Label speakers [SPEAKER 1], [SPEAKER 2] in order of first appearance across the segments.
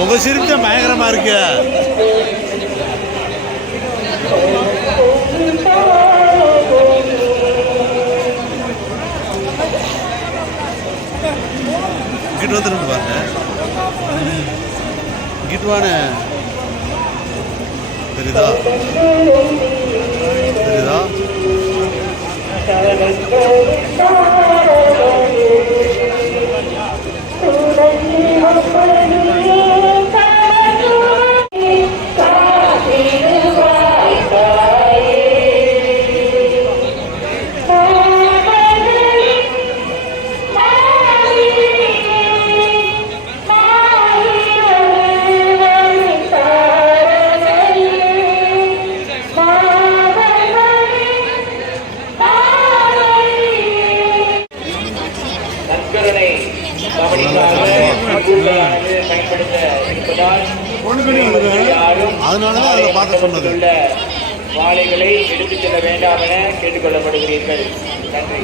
[SPEAKER 1] உங்க சிரிப்பு பயங்கரமா இருக்கு. இருபத்தி ரெண்டு பாருங்க கிட்டுவான தெரியுதா? தெரியுதா?
[SPEAKER 2] Thank you. யாரும்
[SPEAKER 1] அதனாலதான் அதை பார்க்க சொன்னது.
[SPEAKER 2] வாழைகளை எடுத்துச் செல்ல வேண்டாம் என கேட்டுக்கொள்ளப்படுகிறீர்கள். நன்றி.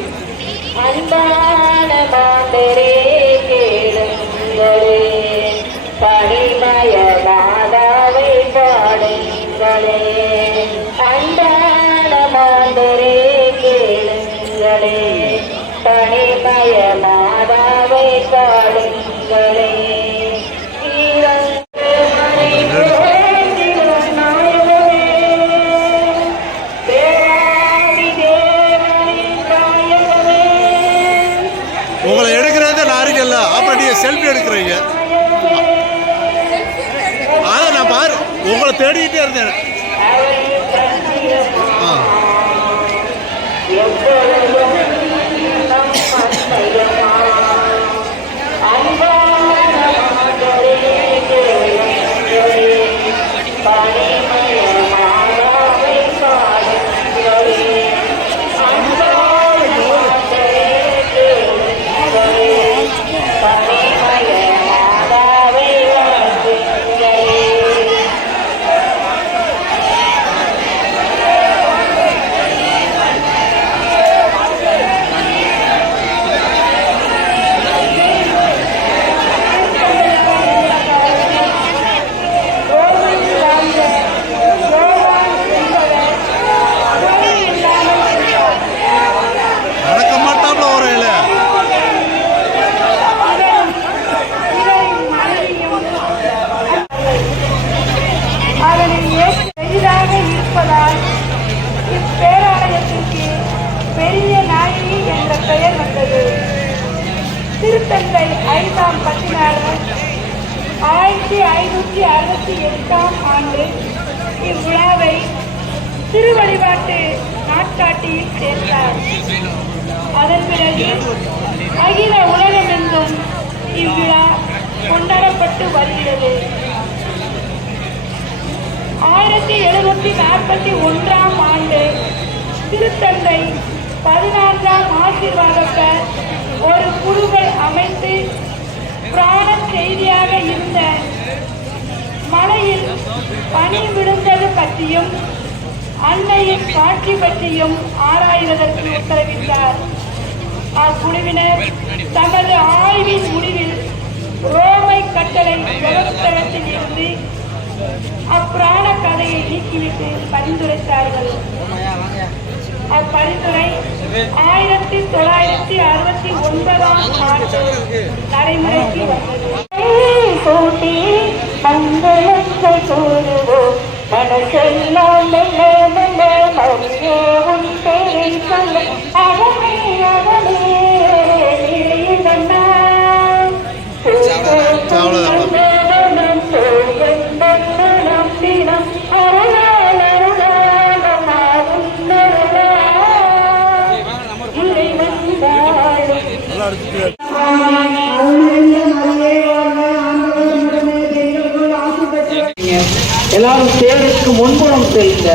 [SPEAKER 3] அன்பான மாந்தரே கேளுங்களே பரிமய மாதாவை பாடுங்களே அன்பான மாந்தரே கேளுங்களே பரிமய மாதாவை பாடுங்களே
[SPEAKER 1] செல்ஃபி எடுக்கிறீங்க அதான் நான் பாரு
[SPEAKER 3] உங்களை தேடிக்கிட்டே இருந்தேன்
[SPEAKER 4] பெயர் வந்தது. திருத்தந்தை ஐந்தாம் பதினாறு ஆயிரத்தி ஐநூற்றி அறுபத்தி எட்டாம் ஆண்டு இவ்விழாவை திருவழிபாட்டு நாட்காட்டியில் சேர்த்தார். அதன் பிறகு அகில உலகமெங்கும் இவ்விழா கொண்டாடப்பட்டு வருகிறது. ஆயிரத்தி எழுநூற்றி நாற்பத்தி ஒன்றாம் ஆண்டு திருத்தந்தை பதினான்காம் ஆசீர்வாதத்தை ஒரு குழுவை அமைத்து பிராண செய்தியாக இருந்த மலையில் பனி விழுந்தது பற்றியும் அன்னையின் காட்சி பற்றியும் ஆராய்வதற்கு உத்தரவிட்டார். அக்குழுவினர் தமது ஆய்வின் முடிவில் ரோமை கட்டளை விவஸ்தலத்தில் இருந்து அப்புராண கதையை நீக்கிவிட்டு பரிந்துரைத்தார்கள். அப்பரிந்துரை ஆயிரத்தி தொள்ளாயிரத்தி அறுபத்தி ஒன்பதாம் ஆண்டு நடைமுறைக்கு வந்தது. கூட்டி கூறுவோம் மனசெல்லாம் மெல்ல மெல்ல மறியே
[SPEAKER 5] எல்லாரும் தேவைக்கு முன்புறம் செல்லுங்க